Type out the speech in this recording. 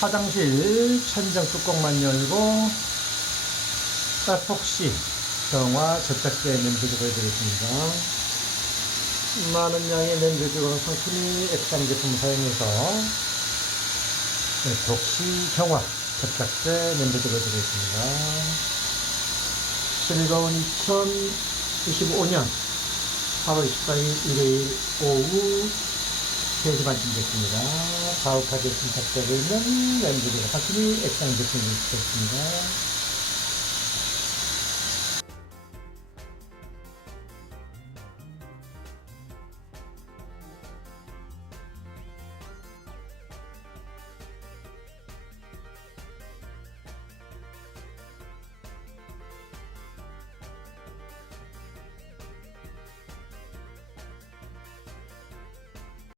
화장실 천장 뚜껑만 열고 딱폭시 경화 접착제 냄비를 보여드리겠습니다. 많은 양의 들어간 상품이 액상 제품 사용해서 네, 독시 경화 접착제 냄비 들어드리겠습니다. 즐거운 2025년 8월 24일 일요일 오후 3시 반쯤 됐습니다. 가혹하게 침착되고 있는 램들이 상품이 액상 제품이 있었습니다.